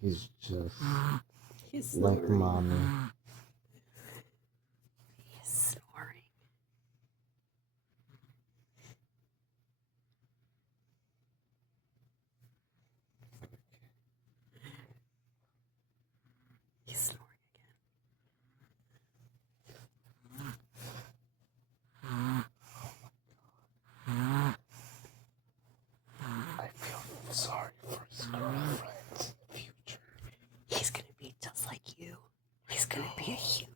He's just He's like snoring. mommy. He's snoring. He's snoring I feel sorry for his girlfriends in the future. He's gonna be just like you. He's gonna be a huge